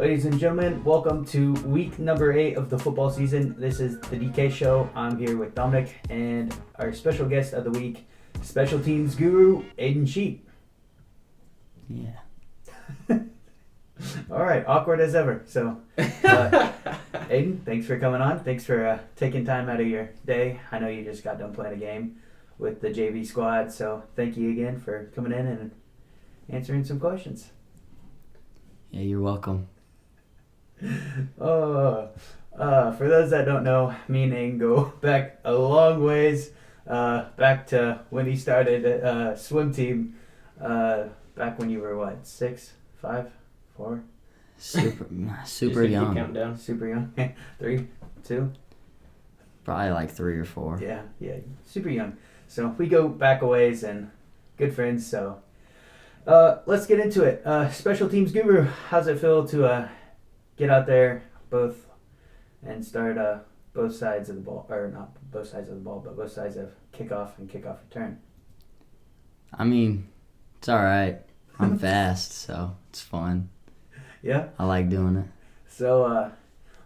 Ladies and gentlemen, welcome to week number 8 of the football season. This is the DK Show. I'm here with Dominic and our special guest of the week, special teams guru, Aiden Sheat. Yeah. All right, awkward as ever. So, Aiden, thanks for coming on. Thanks for taking time out of your day. I know you just got done playing a game with the JV squad, so thank you again for coming in and answering some questions. Yeah, you're welcome. For those that don't know, me and Aiden go back a long ways, back to when he started swim team, back when you were what, 6, 5, 4? Super young. Countdown. Super young. 3, 2? Probably like 3 or 4. Yeah, super young. So we go back a ways and good friends, so let's get into it. Special teams guru, how's it feel to get out there both and start both sides of the ball, or not both sides of the ball, but both sides of kickoff and kickoff return? I mean, it's all right. I'm fast, so it's fun. Yeah? I like doing it. So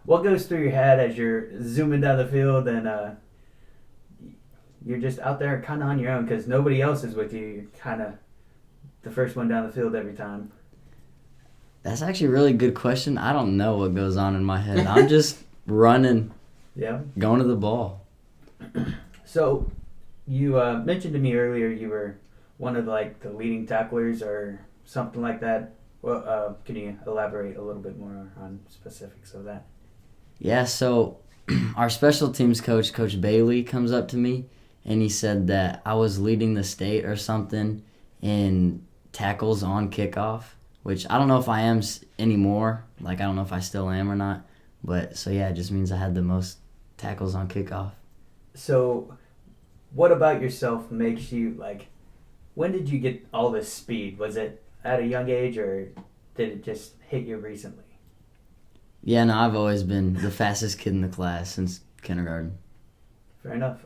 what goes through your head as you're zooming down the field and you're just out there kind of on your own because nobody else is with you? You're kind of the first one down the field every time. That's actually a really good question. I don't know what goes on in my head. I'm just running, going to the ball. So you mentioned to me earlier you were one of the leading tacklers or something like that. Well, can you elaborate a little bit more on specifics of that? Yeah, so our special teams coach, Coach Bailey, comes up to me and he said that I was leading the state or something in tackles on kickoff, which I don't know if I am anymore. I don't know if I still am or not. But, so yeah, it just means I had the most tackles on kickoff. So what about yourself makes you, when did you get all this speed? Was it at a young age or did it just hit you recently? Yeah, no, I've always been the fastest kid in the class since kindergarten. Fair enough.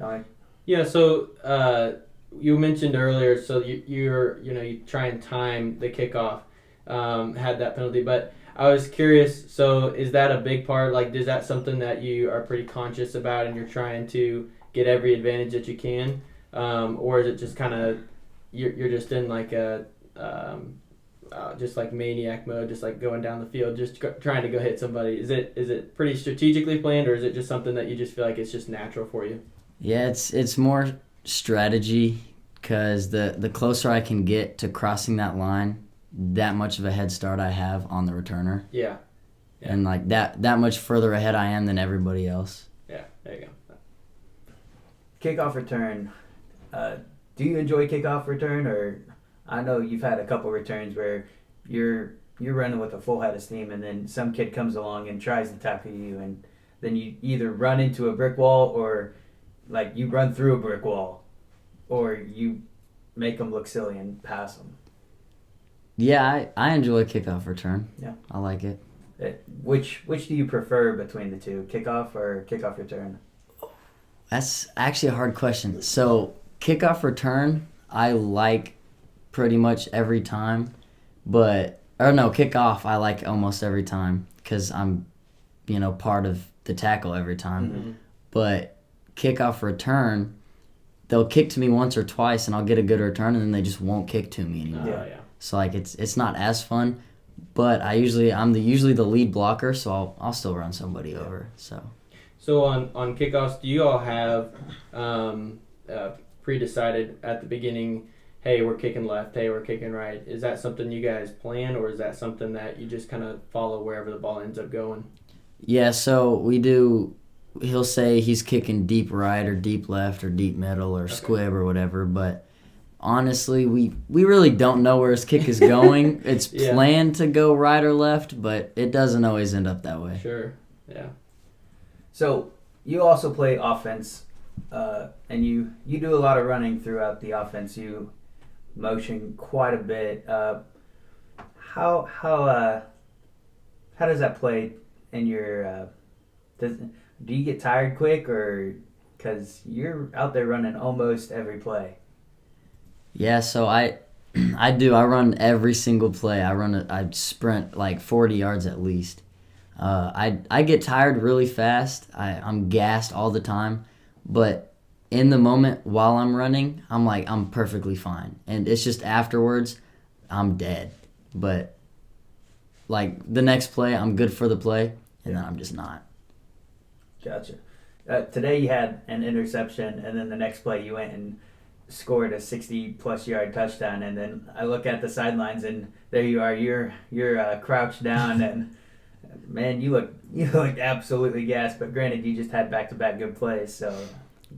Dominic? Yeah, so you mentioned earlier, so you try and time the kickoff, had that penalty, but I was curious, so is that a big part? Is that something that you are pretty conscious about and you're trying to get every advantage that you can? Or is it just kind of, you're just in just maniac mode, just going down the field, just trying to go hit somebody? Is it pretty strategically planned, or is it just something that you just feel like it's just natural for you? Yeah, it's more strategy, because the closer I can get to crossing that line, that much of a head start I have on the returner. Yeah. And that much further ahead I am than everybody else. Yeah, there you go. Kickoff return. Do you enjoy kickoff return, or I know you've had a couple returns where you're running with a full head of steam and then some kid comes along and tries to tackle you and then you either run into a brick wall or you run through a brick wall or you make them look silly and pass them. Yeah, I enjoy kickoff return. Yeah. I like it. Which do you prefer between the two, kickoff or kickoff return? That's actually a hard question. So kickoff return, I like pretty much every time, kickoff I like almost every time because I'm, part of the tackle every time. Mm-hmm. But kickoff return, they'll kick to me once or twice and I'll get a good return and then they just won't kick to me anymore. Yeah. So it's not as fun, but I'm usually the lead blocker, so I'll still run somebody over. So on kickoffs, do you all have pre-decided at the beginning, hey, we're kicking left, hey, we're kicking right? Is that something you guys plan, or is that something that you just kind of follow wherever the ball ends up going? Yeah, so we do. He'll say he's kicking deep right or deep left or deep middle or squib or whatever, but honestly, we really don't know where his kick is going. It's planned to go right or left, but it doesn't always end up that way. Sure, yeah. So you also play offense, and you do a lot of running throughout the offense. You motion quite a bit. How does that play in your? Do you get tired quick, or because you're out there running almost every play? Yeah, so I do. I run every single play. I sprint like 40 yards at least. I get tired really fast. I'm gassed all the time, but in the moment while I'm running, I'm perfectly fine. And it's just afterwards, I'm dead. But like the next play, I'm good for the play, and then I'm just not. Gotcha. Today you had an interception, and then the next play you went and scored a 60-plus yard touchdown. And then I look at the sidelines, and there you are. You're crouched down, and man, you looked absolutely gassed. But granted, you just had back-to-back good plays, so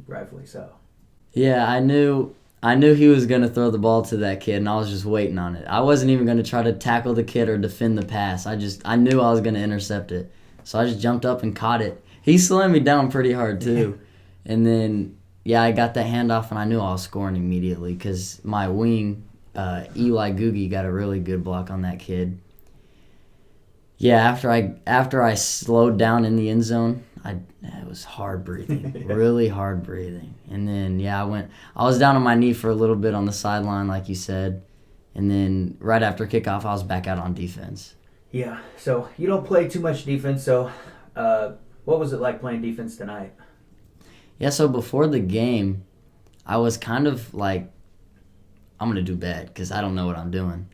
rightfully so. Yeah, I knew he was gonna throw the ball to that kid, and I was just waiting on it. I wasn't even gonna try to tackle the kid or defend the pass. I knew I was gonna intercept it, so I just jumped up and caught it. He slammed me down pretty hard too, and then I got that handoff, and I knew I was scoring immediately because my wing, Eli Googie, got a really good block on that kid. Yeah, after I slowed down in the end zone, it was hard breathing, really hard breathing. And then I was down on my knee for a little bit on the sideline, like you said, and then right after kickoff, I was back out on defense. Yeah, so you don't play too much defense. So, what was it like playing defense tonight? Yeah, so before the game, I was kind of like, I'm gonna do bad because I don't know what I'm doing.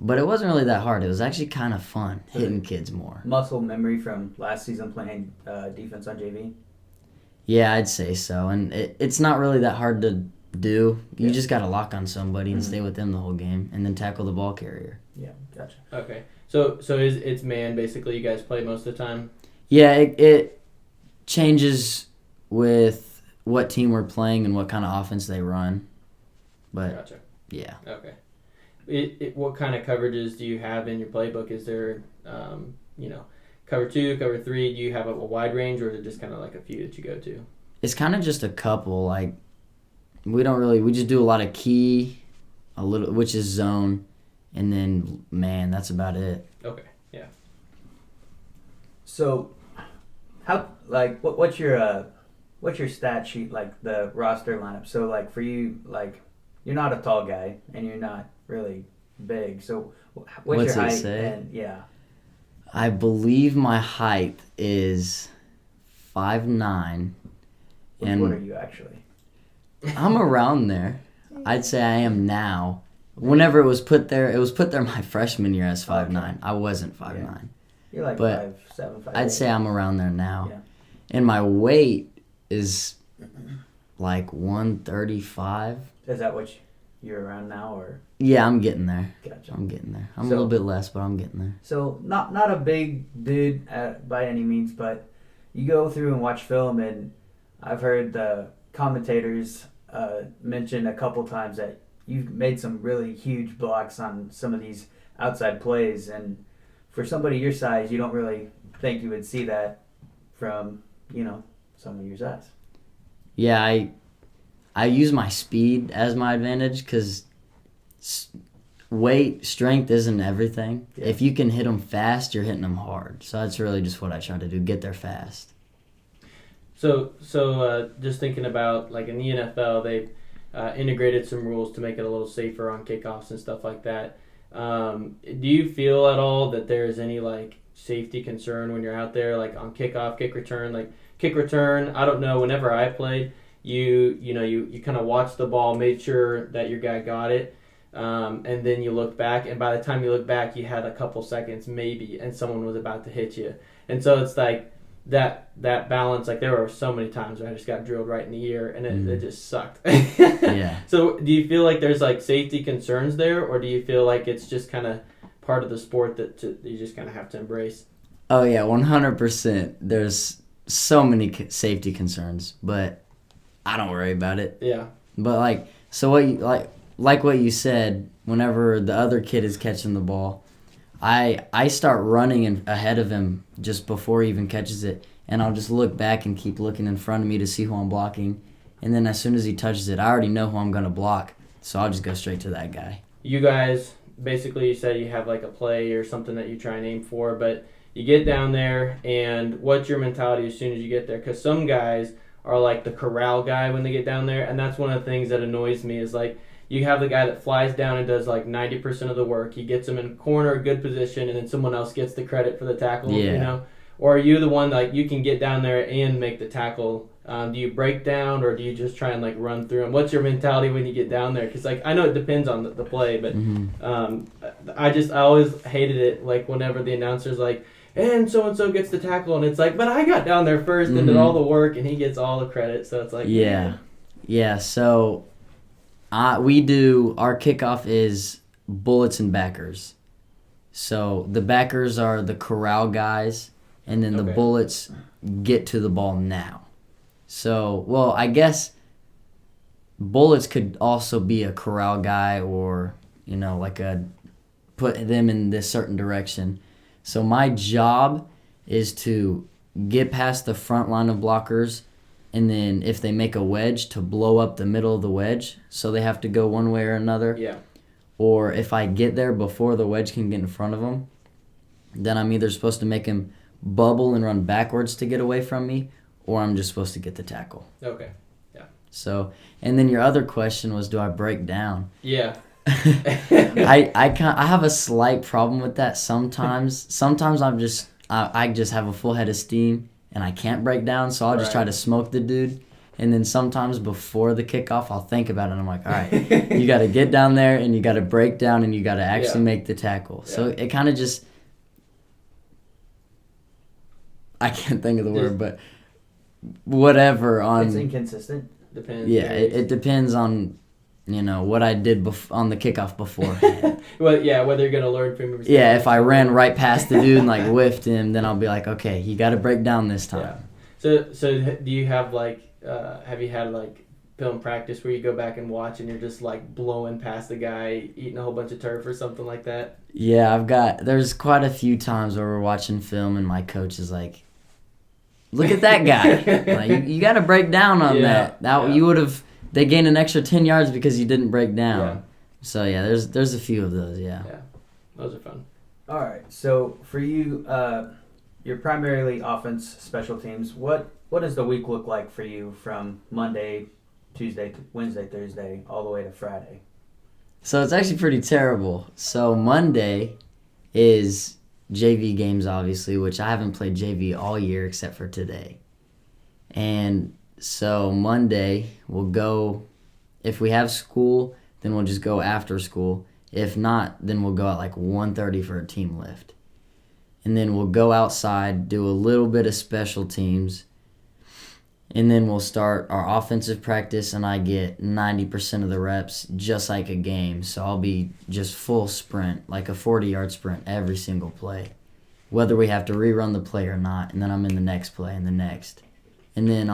But it wasn't really that hard. It was actually kind of fun hitting kids more. Muscle memory from last season playing defense on JV? Yeah, I'd say so. And it's not really that hard to do. You just got to lock on somebody and stay with them the whole game and then tackle the ball carrier. Yeah, gotcha. Okay. So it's man basically you guys play most of the time? Yeah, it changes with what team we're playing and what kind of offense they run. But Gotcha. Yeah. Okay. What kind of coverages do you have in your playbook? Is there, cover 2, cover 3? Do you have a wide range, or is it just kind of like a few that you go to? It's kind of just a couple. Like, we just do a lot of key, a little, which is zone, and then man, that's about it. Okay. Yeah. So, what's your stat sheet, like the roster lineup? So like for you, like you're not a tall guy and you're not really big. So what's your height? And I believe my height is 5'9". And what are you actually? I'm around there. I'd say I am now. Whenever it was put there my freshman year as 5'9". Okay. I wasn't 5'9". Yeah. You're like 5'7", 5'8". I'd say I'm around there now. Yeah. And my weight is like 135. Is that what you're around now, or? Yeah, I'm getting there. Gotcha. I'm getting there. I'm a little bit less, but I'm getting there. So not a big dude by any means, but you go through and watch film, and I've heard the commentators mention a couple times that you've made some really huge blocks on some of these outside plays, and for somebody your size, you don't really think you would see that from, someone your size. Yeah, I use my speed as my advantage because strength isn't everything. Yeah. If you can hit them fast, you're hitting them hard. So that's really just what I try to do, get there fast. So just thinking about, like in the NFL, they've integrated some rules to make it a little safer on kickoffs and stuff like that. Do you feel at all that there is any like safety concern when you're out there, like on kickoff, kick return? Like kick return, I don't know, whenever I played, you kind of watched the ball, made sure that your guy got it, and then you look back, and by the time you look back, you had a couple seconds maybe, and someone was about to hit you. And so it's like that balance, like there were so many times where I just got drilled right in the ear, and it just sucked. Yeah. So do you feel like there's like safety concerns there, or do you feel like it's just kind of part of the sport that you just kind of have to embrace? Oh yeah, 100%. There's so many safety concerns, but I don't worry about it. Yeah. But like what you said, whenever the other kid is catching the ball, I start running ahead of him just before he even catches it, and I'll just look back and keep looking in front of me to see who I'm blocking, and then as soon as he touches it, I already know who I'm going to block, so I'll just go straight to that guy. You guys, basically you said you have like a play or something that you try and aim for, but you get down there, and what's your mentality as soon as you get there? Because some guys are like the corral guy when they get down there, and that's one of the things that annoys me is like you have the guy that flies down and does like 90% of the work. He gets him in corner, good position, and then someone else gets the credit for the tackle. Yeah. You know, or are you the one like you can get down there and make the tackle? Do you break down or do you just try and like run through them? What's your mentality when you get down there? Because like I know it depends on the play, but I always hated it like whenever the announcer's like, and so gets the tackle, and it's like, but I got down there first and did all the work, and he gets all the credit. So it's like, yeah. So we do our kickoff is bullets and backers. So the backers are the corral guys, and then the bullets get to the ball now. So, well, I guess bullets could also be a corral guy or, you know, like put them in this certain direction. So my job is to get past the front line of blockers, and then if they make a wedge, to blow up the middle of the wedge. So they have to go one way or another. Yeah. Or if I get there before the wedge can get in front of them, then I'm either supposed to make him bubble and run backwards to get away from me, or I'm just supposed to get the tackle. Okay. Yeah. So, and then your other question was, do I break down? Yeah. I have a slight problem with that sometimes. Sometimes I just have a full head of steam and I can't break down, so I'll just try to smoke the dude. And then sometimes before the kickoff, I'll think about it and I'm like, all right, you got to get down there and you got to break down and you got to actually make the tackle. Yeah. So it kind of just, I can't think of the word, but whatever on. It's inconsistent. Depends. Yeah, it depends on, you know, what I did on the kickoff beforehand. Well, yeah, whether you're gonna learn from your mistakes. Yeah, if I ran right past the dude and like whiffed him, then I'll be like, okay, you got to break down this time. Yeah. So do you have like, have you had like film practice where you go back and watch and you're just like blowing past the guy, eating a whole bunch of turf or something like that? Yeah, there's quite a few times where we're watching film and my coach is like, look at that guy. Like, you got to break down on that. You would have. They gained an extra 10 yards because you didn't break down. Yeah. So yeah, there's a few of those. Yeah. Yeah, those are fun. All right. So for you, you're primarily offense, special teams. What does the week look like for you from Monday, Tuesday, Wednesday, Thursday, all the way to Friday? So it's actually pretty terrible. So Monday is JV games, obviously, which I haven't played JV all year except for today. And so Monday we'll go, if we have school, then we'll just go after school. If not, then we'll go at like 1:30 for a team lift. And then we'll go outside, do a little bit of special teams, and then we'll start our offensive practice, and I get 90% of the reps just like a game. So I'll be just full sprint, like a 40-yard sprint every single play, whether we have to rerun the play or not, and then I'm in the next play and the next. And then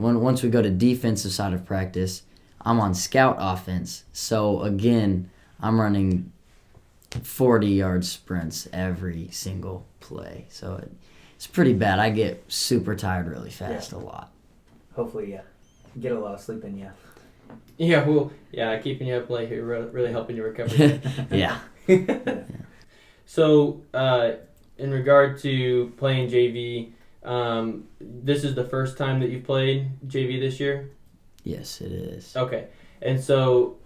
once we go to defensive side of practice, I'm on scout offense. So again, I'm running 40-yard sprints every single play. So it's pretty bad. I get super tired really fast a lot. Hopefully, get a lot of sleep in you. Yeah, well, keeping you up late here, really helping you recover. Yeah. So, in regard to playing JV, this is the first time that you've played JV this year? Yes, it is. Okay. And so,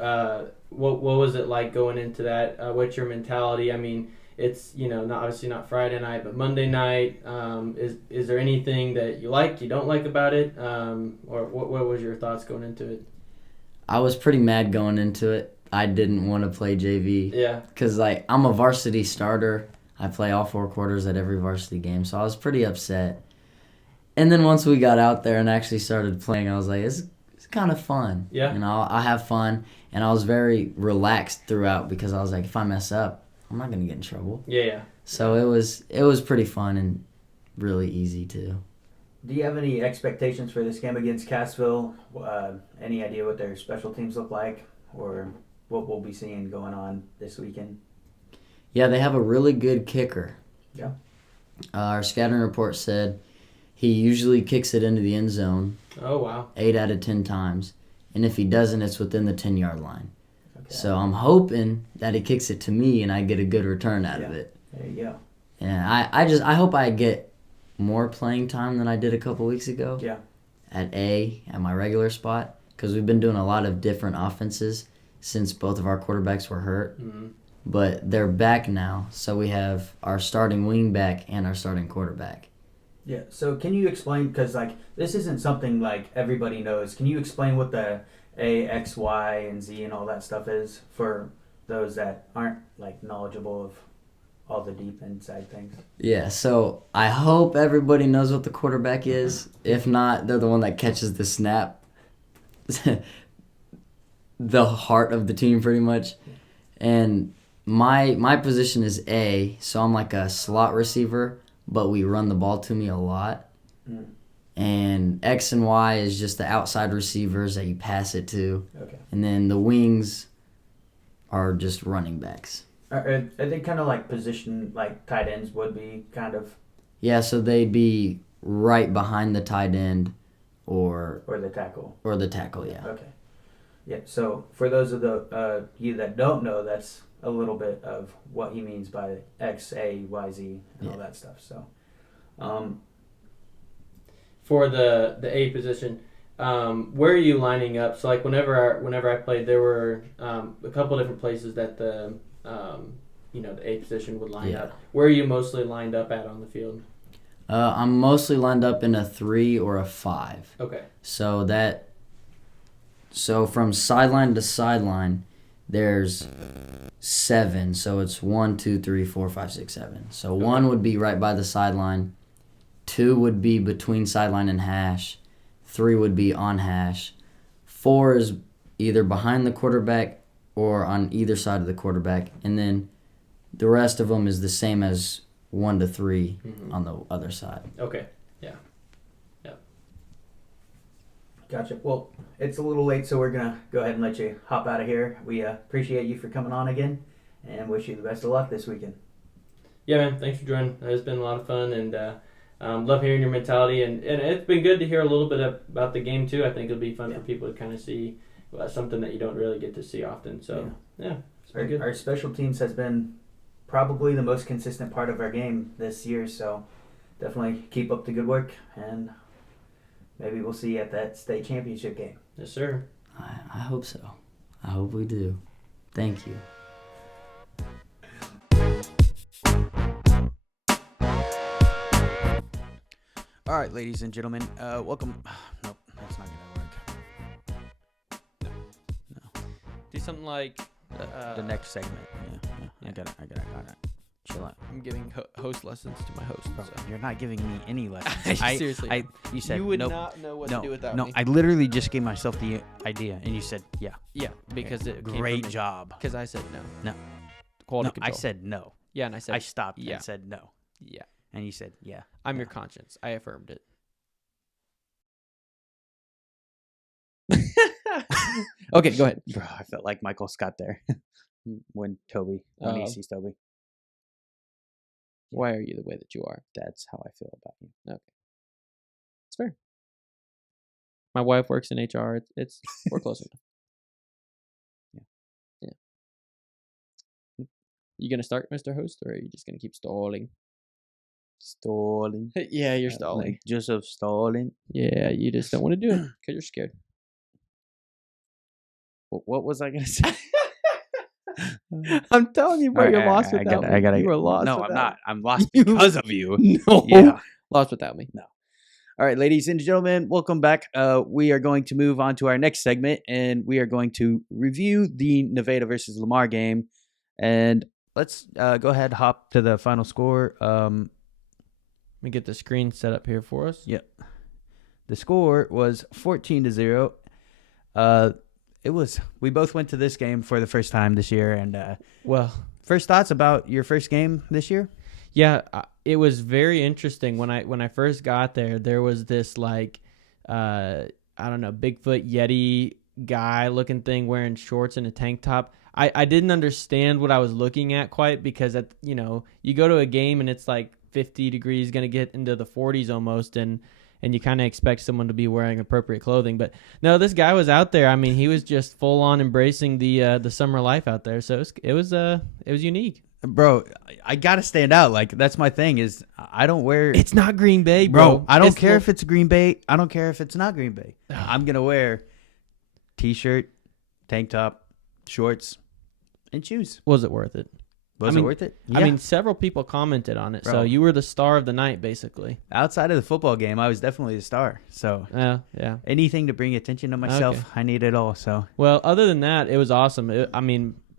what was it like going into that? What's your mentality? I mean, it's, obviously not Friday night, but Monday night. Is there anything that you don't like about it? Or what was your thoughts going into it? I was pretty mad going into it. I didn't want to play JV. Yeah. Because, I'm a varsity starter. I play all 4 quarters at every varsity game, so I was pretty upset. And then once we got out there and actually started playing, I was like, it's kind of fun. Yeah. I have fun. And I was very relaxed throughout because I was like, if I mess up, I'm not going to get in trouble. Yeah. So it was pretty fun and really easy too. Do you have any expectations for this game against Cassville? Any idea what their special teams look like or what we'll be seeing going on this weekend? Yeah, they have a really good kicker. Yeah. Our scouting report said he usually kicks it into the end zone. Oh, wow. 8 out of 10 times. And if he doesn't, it's within the 10-yard line. Okay. So I'm hoping that he kicks it to me and I get a good return out of it. There you go. And I hope I get more playing time than I did a couple weeks ago. Yeah. At my regular spot, because we've been doing a lot of different offenses since both of our quarterbacks were hurt. Mm-hmm. But they're back now, so we have our starting wing back and our starting quarterback. Yeah. So can you explain? Because like this isn't something like everybody knows. Can you explain what the A, X, Y, and Z and all that stuff is for those that aren't like knowledgeable of all the deep inside things? Yeah, so I hope everybody knows what the quarterback is. If not, they're the one that catches the snap. The heart of the team, pretty much. And my position is A, so I'm like a slot receiver, but we run the ball to me a lot. Mm. And X and Y is just the outside receivers that you pass it to. Okay. And then the wings are just running backs. Are they kind of like position like tight ends would be kind of? Yeah, so they'd be right behind the tight end or the tackle. Or the tackle, yeah. Okay. Yeah. So for those of the you that don't know, that's a little bit of what he means by X, A, Y, Z, and all that stuff. So, for the A position, where are you lining up? So like whenever I played, there were a couple different places that the A position would line up. Where are you mostly lined up at on the field? I'm mostly lined up in a 3 or a 5. Okay. So from sideline to sideline, there's 7. So it's 1, 2, 3, 4, 5, 6, 7. So 1 would be right by the sideline. 2 would be between sideline and hash. 3 would be on hash. 4 is either behind the quarterback or on either side of the quarterback. And then the rest of them is the same as 1 to 3 on the other side. Okay. Yeah. Gotcha. Well, it's a little late, so we're going to go ahead and let you hop out of here. We appreciate you for coming on again and wish you the best of luck this weekend. Yeah, man. Thanks for joining. It's been a lot of fun, and love hearing your mentality. And it's been good to hear a little bit about the game, too. I think it'll be fun for people to kind of see something that you don't really get to see often. So, yeah it's been good. Our special teams has been probably the most consistent part of our game this year, so definitely keep up the good work, and maybe we'll see you at that state championship game. Yes, sir. I hope so. I hope we do. Thank you. All right, ladies and gentlemen, welcome. Nope, that's not gonna work. No. Do something like The next segment. Yeah. I got it. Chill out. I'm giving host lessons to my host. Bro, So. you're not giving me any lessons. Seriously. You said you would nope. not know what No, to do without no, me. I literally just gave myself the idea, and you said, yeah. Yeah, because it came Great from me. job. Because I said no. No. Quality No, control. I said no. Yeah, and I said I stopped yeah. and said no. Yeah. And you said, yeah. I'm your conscience. I affirmed it. Okay, go ahead. Bro, I felt like Michael Scott there when he sees Toby. Why are you the way that you are? That's how I feel about you. It's fair. My wife works in HR. We're close enough. Yeah. You gonna start, Mr. Host, or are you just gonna keep stalling? Stalling. Yeah, you're stalling. Like Joseph Stalin. Yeah, you just don't want to do it because you're scared. What was I gonna say? I'm telling you, bro, you're lost without me. I gotta. You are lost. No, without I'm not. me. I'm lost because of you. No. Yeah. Lost without me. All right, ladies and gentlemen, welcome back. We are going to move on to our next segment, and we are going to review the Nevada versus Lamar game. And let's go ahead, hop to the final score. Let me get the screen set up here for us. Yep. The score was 14-0. We both went to this game for the first time this year, and first thoughts about your first game this year? Yeah, it was very interesting when I first got there. There was this like I don't know, Bigfoot Yeti guy looking thing wearing shorts and a tank top. I didn't understand what I was looking at quite, because you go to a game and it's like 50 degrees, going to get into the 40s almost, and you kind of expect someone to be wearing appropriate clothing. But no, this guy was out there. I mean, he was just full on embracing the summer life out there. So it was unique. Bro, I gotta stand out. Like, that's my thing, is I don't wear. It's not Green Bay, bro. I don't care if it's Green Bay. I don't care if it's not Green Bay. I'm gonna wear t-shirt, tank top, shorts, and shoes. Was it worth it? Was I it mean- worth it? I mean, several people commented on it, Bro. so you were the star of the night, basically. outside of the football game, I was definitely the star. So Yeah. anything to bring attention to myself, Okay. I need it all. So Well, other than that, it was awesome. It's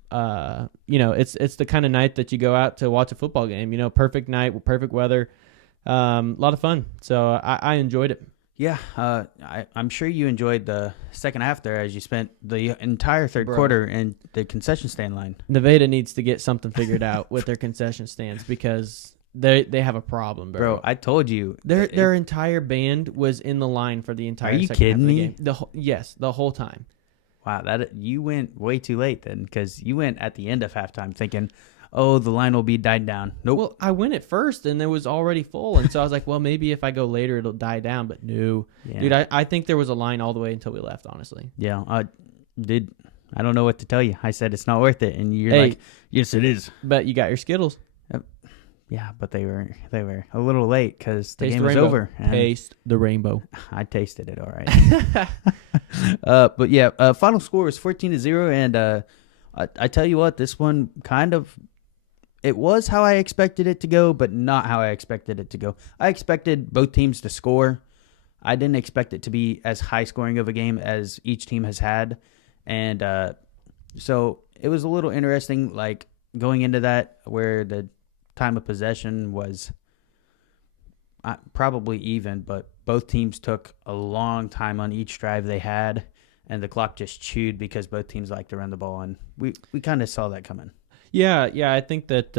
the kind of night that you go out to watch a football game. Perfect night, perfect weather, a lot of fun. So I enjoyed it. yeah, I'm sure you enjoyed the second half there as you spent the entire third Bro. quarter in the concession stand line. Nevada needs to get something figured out with their concession stands because they have a problem, Bro, I told you. Their entire band was in the line for the entire. Are you second half of kidding the me? game. Yes, the whole time. Wow, you went way too late then, because you went at the end of halftime thinking, oh, the line will be died down. Nope. Well, I went at first and it was already full, and so I was like, well, maybe if I go later it'll die down. But no, Yeah. dude, I think there was a line all the way until we left. Honestly, Yeah, I don't know what to tell you. I said it's not worth it, and you're Hey. like, yes, it is. but you got your Skittles. Yeah, but they were a little late because the Taste game the was rainbow. over. And Taste the rainbow. I tasted it all right. But yeah, final score was 14-0, and I tell you what, this one it was how I expected it to go, but not how I expected it to go. I expected both teams to score. I didn't expect it to be as high scoring of a game as each team has had, and so it was a little interesting, like going into that where the time of possession was probably even, but both teams took a long time on each drive they had, and the clock just chewed because both teams like to run the ball, and we kind of saw that coming. Yeah. I think that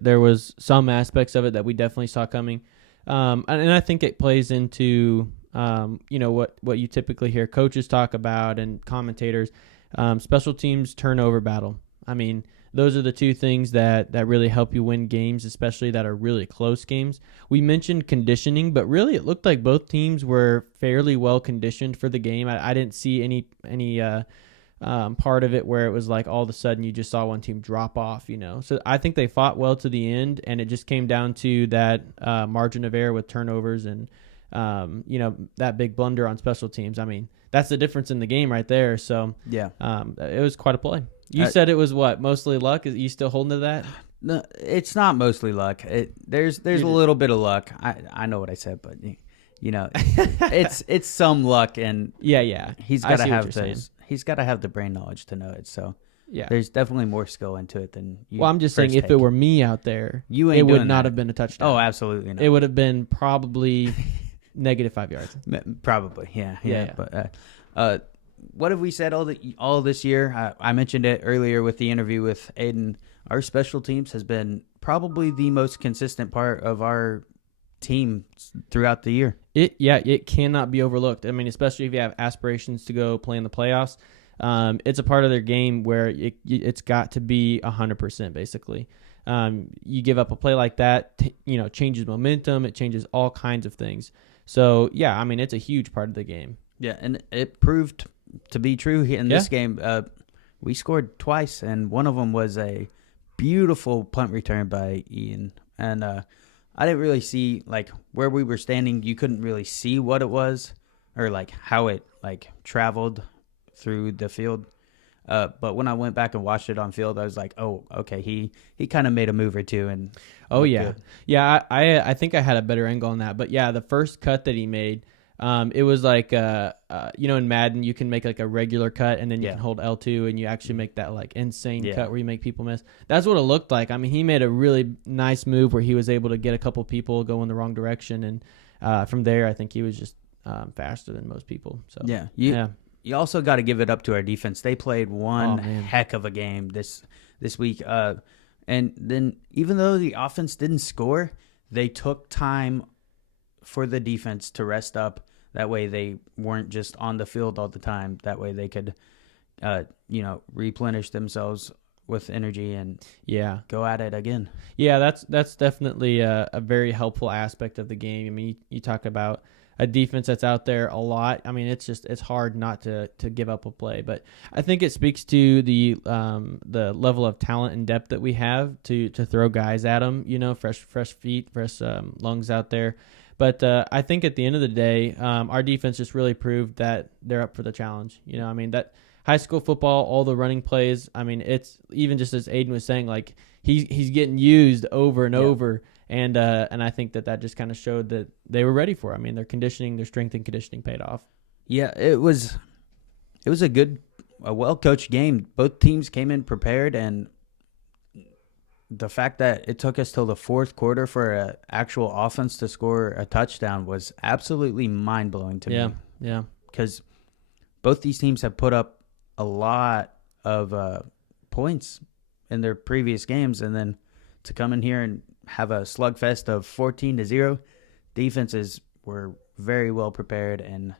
there was some aspects of it that we definitely saw coming, and I think it plays into what you typically hear coaches talk about and commentators, special teams turnover battle. I mean, those are the two things that really help you win games, especially that are really close games. We mentioned conditioning, but really it looked like both teams were fairly well conditioned for the game. I didn't see any part of it where it was like all of a sudden you just saw one team drop off, So I think they fought well to the end, and it just came down to that margin of error with turnovers and that big blunder on special teams. I mean, that's the difference in the game right there. So Yeah. it was quite a play. You said it was what, mostly luck? Is you still holding to that? No, it's not mostly luck. There's a little bit of luck. I know what I said, but it's some luck, and Yeah. he's I got to see what have you're saying. he's got to have the brain knowledge to know it. So Yeah. there's definitely more skill into it than you. Well, I'm just saying, if it were me out there, You ain't it would doing not that. have been a touchdown. Oh, absolutely not. It would have been probably negative 5 yards. Probably, yeah. Yeah. But what have we said all this year? I mentioned it earlier with the interview with Aiden. Our special teams has been probably the most consistent part of our team throughout the year. It cannot be overlooked. I mean, especially if you have aspirations to go play in the playoffs. It's a part of their game where it's got to be 100% basically. You give up a play like that, changes momentum. It changes all kinds of things. So yeah, I mean, it's a huge part of the game. Yeah, and it proved to be true in this game. We scored twice, and one of them was a beautiful punt return by Ian. And I didn't really see, like, where we were standing. You couldn't really see what it was or, like, how it, like, traveled through the field. But when I went back and watched it on field, I was like, oh, okay, he kind of made a move or two. And Oh, yeah. good. Yeah, I think I had a better angle on that. But, yeah, the first cut that he made, it was like, in Madden, you can make like a regular cut and then you can hold L2 and you actually make that like insane cut where you make people miss. That's what it looked like. I mean, he made a really nice move where he was able to get a couple people go in the wrong direction. And from there, I think he was just faster than most people. So You also got to give it up to our defense. They played one man. heck of a game this week. And then even though the offense didn't score, they took time for the defense to rest up. That way they weren't just on the field all the time. That way they could, replenish themselves with energy and go at it again. Yeah, that's definitely a very helpful aspect of the game. I mean, you talk about a defense that's out there a lot. I mean, it's hard not to give up a play, but I think it speaks to the level of talent and depth that we have to throw guys at them. Fresh feet, fresh lungs out there. But I think at the end of the day, our defense just really proved that they're up for the challenge. You know, I mean, that high school football, all the running plays, I mean, it's even just as Aiden was saying, like he's getting used over and over. And I think that just kind of showed that they were ready for it. I mean, their strength and conditioning paid off. Yeah, it was a well-coached game. Both teams came in prepared, and the fact that it took us till the fourth quarter for an actual offense to score a touchdown was absolutely mind-blowing to me. Yeah. Because both these teams have put up a lot of points in their previous games, and then to come in here and have a slugfest of 14-0, defenses were very well prepared, and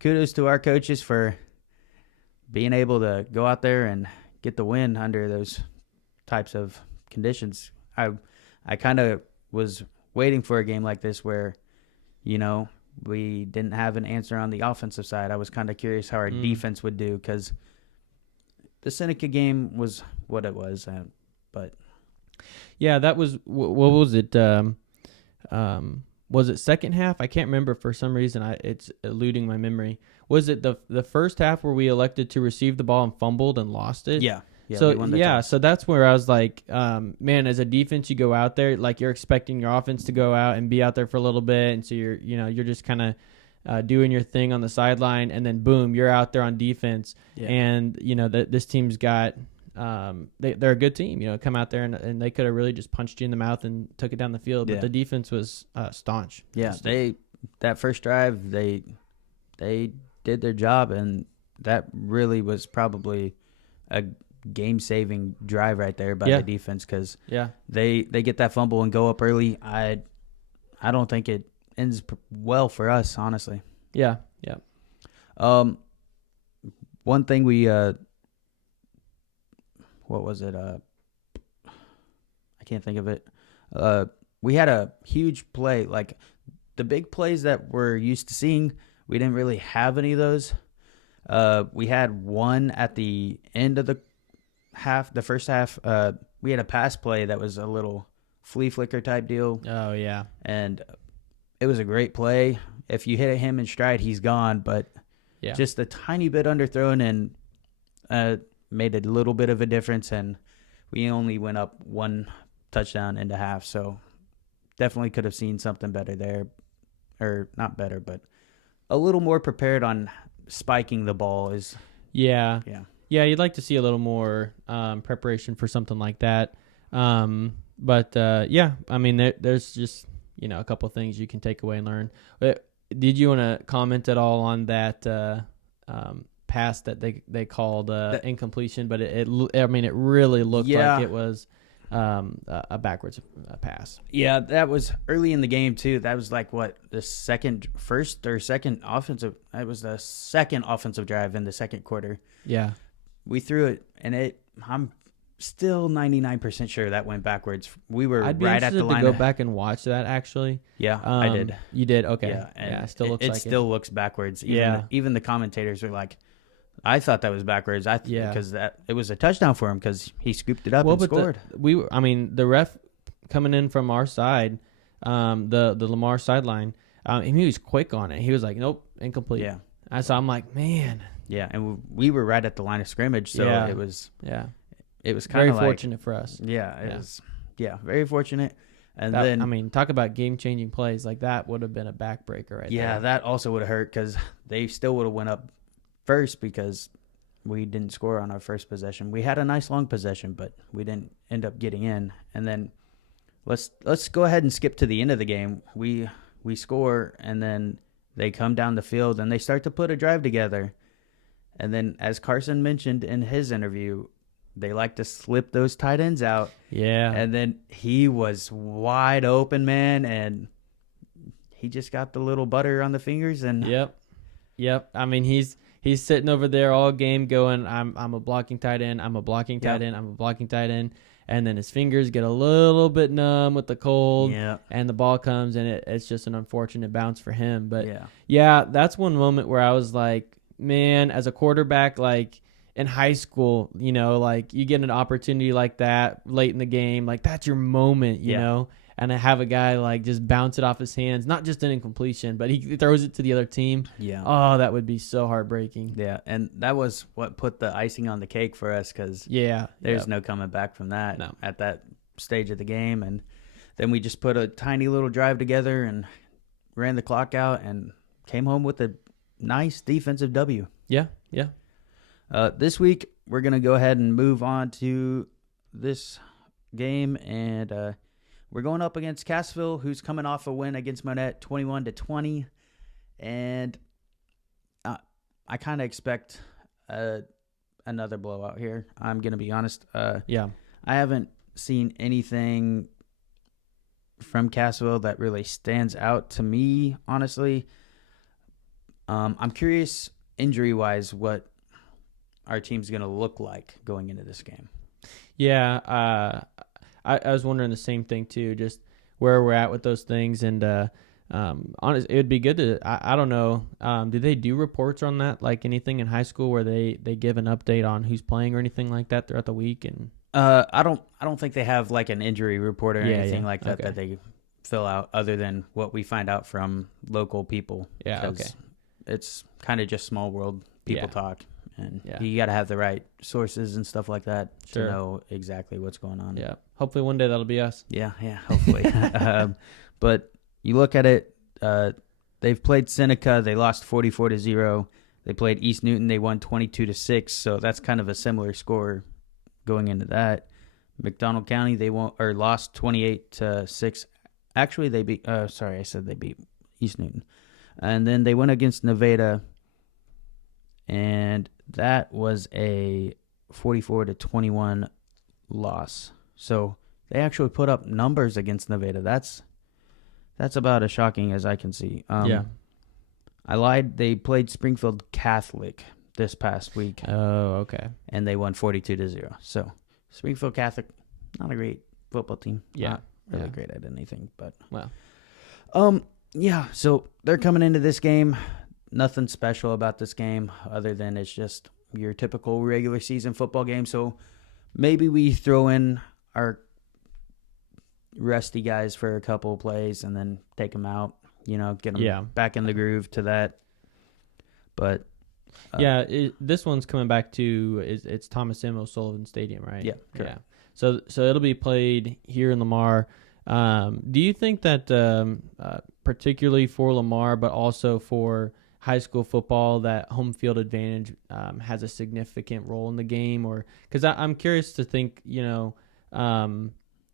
kudos to our coaches for being able to go out there and get the win under those types of conditions. I kind of was waiting for a game like this where, you know, we didn't have an answer on the offensive side. I was kind of curious how our defense would do, because the Seneca game was what it was, but yeah, that was what was it? Was it second half? I can't remember for some reason. It's eluding my memory. Was it the first half where we elected to receive the ball and fumbled and lost it? Yeah. So that's where I was like, man, as a defense, you go out there like you're expecting your offense to go out and be out there for a little bit, and so you're just kind of doing your thing on the sideline, and then boom, you're out there on defense, and this team's got. They're a good team, come out there and they could have really just punched you in the mouth and took it down the field, but the defense was staunch. Yeah, that first drive, they did their job, and that really was probably a game-saving drive right there by the defense, because they get that fumble and go up early. I don't think it ends well for us, honestly. Yeah. One thing we what was it? I can't think of it. We had a huge play. Like, the big plays that we're used to seeing, we didn't really have any of those. We had one at the end of the first half. We had a pass play that was a little flea flicker type deal. Oh, yeah. And it was a great play. If you hit him in stride, he's gone. But just a tiny bit underthrown, and made a little bit of a difference, and we only went up one touchdown into half, so definitely could have seen something better there, or not better, but a little more prepared on spiking the ball. You'd like to see a little more preparation for something like that, I mean, there's just a couple of things you can take away and learn. Did you want to comment at all on that pass that they called incompletion, but it really looked like it was a backwards pass. Yeah, that was early in the game too. That was like the second offensive. It was the second offensive drive in the second quarter. Yeah, we threw it, and I'm still 99% sure that went backwards. We were I'd be right at the line. To go back and watch that actually. Yeah, I did. You did? Okay. Yeah, it still looks like it still looks backwards. Even the commentators were like, I thought that was backwards. Because it was a touchdown for him because he scooped it up and scored. The ref coming in from our side, the Lamar sideline, he was quick on it. He was like, "Nope, incomplete." Yeah. So I'm like, man. Yeah, and we were right at the line of scrimmage, so it was. Yeah. It was kind of very fortunate for us. Yeah, it was. Yeah, very fortunate. And talk about game-changing plays. Like, that would have been a backbreaker right there. Yeah, that also would have hurt because they still would have went up first because we didn't score on our first possession. We had a nice long possession, but we didn't end up getting in. And then let's go ahead and skip to the end of the game. We score, and then they come down the field and they start to put a drive together. And then, as Carson mentioned in his interview, they like to slip those tight ends out. Yeah. And then he was wide open, man, and he just got the little butter on the fingers. And Yep. I mean, he's sitting over there all game going, I'm a blocking tight end, I'm a blocking tight end, I'm a blocking tight end. And then his fingers get a little bit numb with the cold, and the ball comes, and it's just an unfortunate bounce for him. But, that's one moment where I was like, man, as a quarterback, like in high school, like you get an opportunity like that late in the game, like that's your moment, you know? and have a guy like just bounce it off his hands, not just an incompletion, but he throws it to the other team. Yeah. Oh, that would be so heartbreaking. Yeah, and that was what put the icing on the cake for us because Yeah. there's no coming back from that No. at that stage of the game. And then we just put a tiny little drive together and ran the clock out and came home with a nice defensive W. Yeah. Yeah. This week, we're going to go ahead and move on to this game, and we're going up against Cassville, who's coming off a win against Monette 21-20, and I kind of expect another blowout here. I'm going to be honest. Yeah. I haven't seen anything from Cassville that really stands out to me, honestly. I'm curious, injury-wise, what our team's going to look like going into this game. Yeah, I was wondering the same thing too, just where we're at with those things, and honest, it would be good to. I don't know. Do they do reports on that, like anything in high school where they give an update on who's playing or anything like that throughout the week? And I don't think they have like an injury report or anything like that okay. that they fill out, other than what we find out from local people. Yeah, 'cause okay. It's kind of just small world people Yeah. talk. And Yeah. you got to have the right sources and stuff like that Sure. to know exactly what's going on. Yeah, hopefully one day that'll be us. Yeah, hopefully. But you look at it, they've played Seneca. They lost 44-0. They played East Newton. They won 22-6. So that's kind of a similar score going into that. McDonald County, they lost 28-6. Actually, they beat. Sorry, I said they beat East Newton. And then they went against Nevada, and that was a 44-21 loss. So they actually put up numbers against Nevada. That's about as shocking as I can see. Yeah. I lied. They played Springfield Catholic this past week, Oh, okay. and they won 42-0. So Springfield Catholic, not a great football team. Yeah. Not really Yeah. great at anything, but Well. yeah. So they're coming into this game. Nothing special about this game other than it's just your typical regular season football game. So maybe we throw in our rusty guys for a couple of plays and then take them out, get them back in the groove to that. But this one's coming back to it's Thomas M. O'Sullivan Stadium, right? Yeah, correct. Yeah. So it'll be played here in Lamar. Do you think that particularly for Lamar, but also for high school football, that home field advantage has a significant role in the game? Or because I'm curious to think,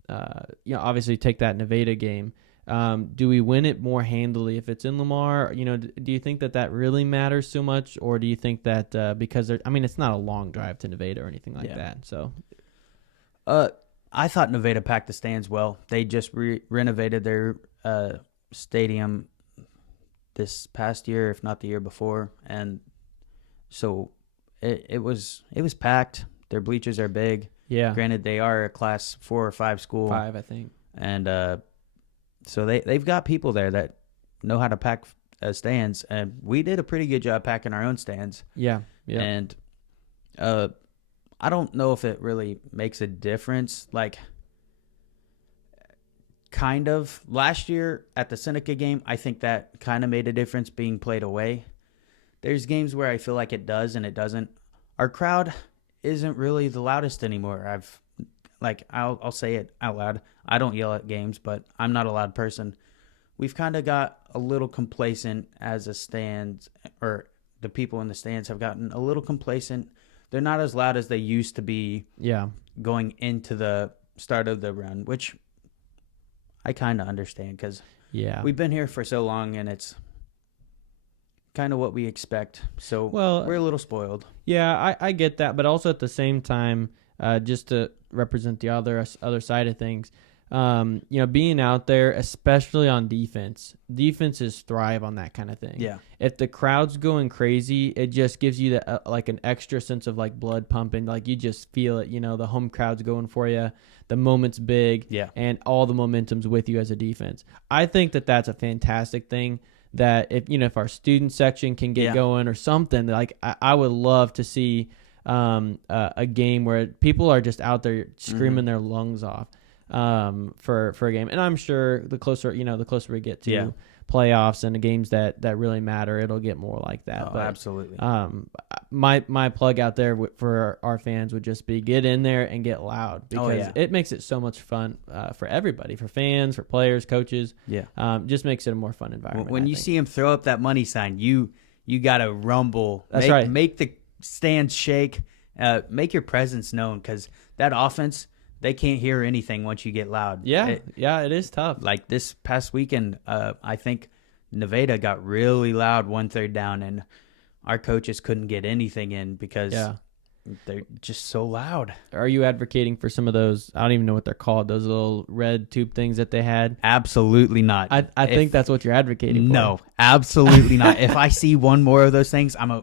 obviously take that Nevada game. Do we win it more handily if it's in Lamar? Do you think that really matters so much, or do you think that because it's not a long drive to Nevada or anything like that? So, I thought Nevada packed the stands well. They just renovated their stadium this past year, if not the year before, and so it was packed. Their bleachers are big. Yeah. Granted, they are a Class 4 or 5 school. 5, I think. And so they've got people there that know how to pack stands, and we did a pretty good job packing our own stands. Yeah. Yeah. And I don't know if it really makes a difference. Like, kind of. Last year at the Seneca game, I think that kind of made a difference being played away. There's games where I feel like it does and it doesn't. Our crowd isn't really the loudest anymore. I'll say it out loud. I don't yell at games, but I'm not a loud person. We've kind of got a little complacent as a stand, or the people in the stands have gotten a little complacent. They're not as loud as they used to be. Yeah. Going into the start of the run, which I kind of understand because we've been here for so long and it's kind of what we expect. So we're a little spoiled. Yeah, I get that, but also at the same time, just to represent the other side of things, being out there, especially on defenses thrive on that kind of thing. Yeah. If the crowd's going crazy, it just gives you like an extra sense of like blood pumping. Like you just feel it. The home crowd's going for you. The moment's big. Yeah. And all the momentum's with you as a defense. I think that that's a fantastic thing. That if our student section can get going or something, like I would love to see a game where people are just out there screaming their lungs off. for a game. And I'm sure the closer we get to Yeah. playoffs and the games that really matter, it'll get more like that. Oh, But absolutely. my plug out there for our fans would just be get in there and get loud, because yeah. it makes it so much fun for everybody, for fans, for players, coaches. Yeah. Just makes it a more fun environment. When I you think. see him throw up that money sign, you gotta rumble. That's right. Make the stands shake. Make your presence known, because that offense, they can't hear anything once you get loud. it is tough. Like this past weekend, I think Nevada got really loud 1/3 down, and our coaches couldn't get anything in because they're just so loud. Are you advocating for some of those? I don't even know what they're called. Those little red tube things that they had. Absolutely not. I think that's what you're advocating for. No, absolutely not. If I see one more of those things, I'm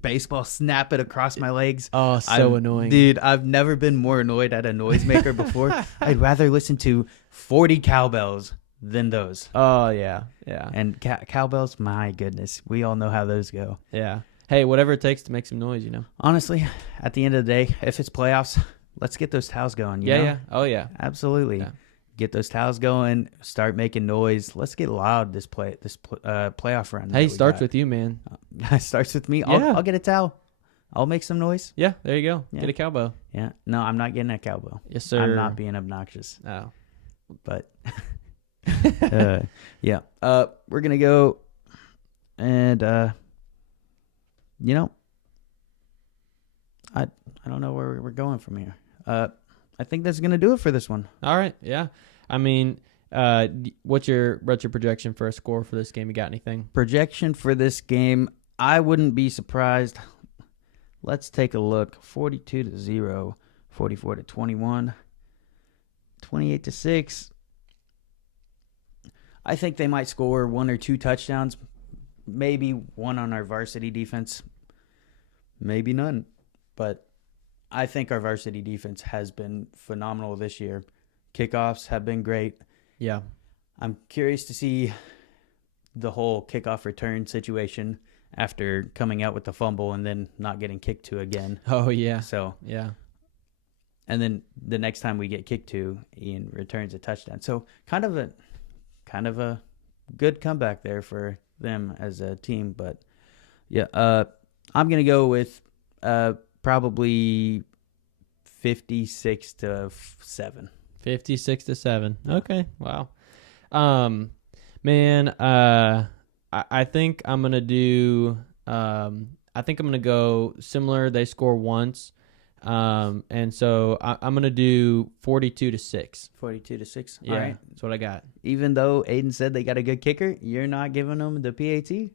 baseball snap it across my legs. Oh, so annoying. Dude, I've never been more annoyed at a noisemaker before. I'd rather listen to 40 cowbells than those. Oh, yeah. And cowbells, my goodness, we all know how those go. Yeah. Hey, whatever it takes to make some noise, Honestly, at the end of the day, if it's playoffs, let's get those towels going. You know? Yeah. Oh, yeah. Absolutely. Yeah. Get those towels going. Start making noise. Let's get loud this playoff run. Hey, starts with you, man. It starts with me. Yeah. I'll get a towel. I'll make some noise. Yeah, there you go. Yeah. Get a cowbell. Yeah. No, I'm not getting a cowbell. Yes, sir. I'm not being obnoxious. Oh. But yeah. We're gonna go and I don't know where we're going from here. I think that's gonna do it for this one. All right. Yeah. I mean, what's your projection for a score for this game? You got anything? Projection for this game, I wouldn't be surprised. Let's take a look. 42-0, 44-21, 28-6. I think they might score 1 or 2 touchdowns, maybe one on our varsity defense, maybe none. But I think our varsity defense has been phenomenal this year. Kickoffs have been great. Yeah. I'm curious to see the whole kickoff return situation after coming out with the fumble and then not getting kicked to again. Oh, yeah. So, Yeah. and then the next time we get kicked to, Ian returns a touchdown. So kind of a good comeback there for them as a team. But yeah, I'm gonna go with probably 56-7. 56-7. Okay. Wow. Man, I think I'm gonna do. I think I'm gonna go similar. They score once, and so I'm gonna do 42-6. 42-6. Yeah, All right. that's what I got. Even though Aiden said they got a good kicker, you're not giving them the PAT?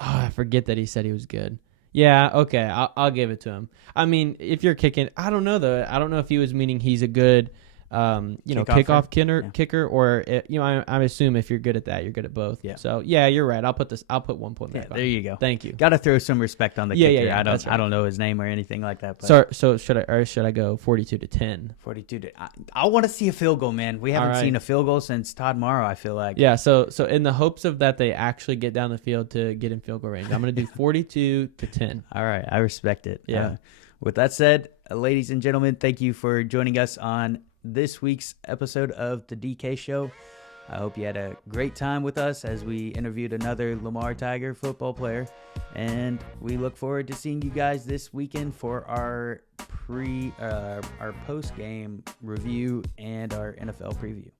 Oh, I forget that he said he was good. Yeah, okay, I'll give it to him. I mean, if you're kicking, I don't know though. I don't know if he was meaning he's a good, kickoff kicker, or I assume if you're good at that, you're good at both. Yeah. So yeah, you're right. I'll put 1 point Yeah, back. there you go. Thank you. Got to throw some respect on the Yeah, kicker. yeah, that's right. I don't know his name or anything like that. But So should I go 42-10? 42. I want to see a field goal, man. We haven't All right. seen a field goal since Todd Morrow, I feel like. Yeah. So in the hopes of that they actually get down the field to get in field goal range, I'm gonna do 42-10. All right. I respect it. Yeah. With that said, ladies and gentlemen, thank you for joining us on this week's episode of the DK Show. I hope you had a great time with us as we interviewed another Lamar Tiger football player. And we look forward to seeing you guys this weekend for our post-game review and our NFL preview.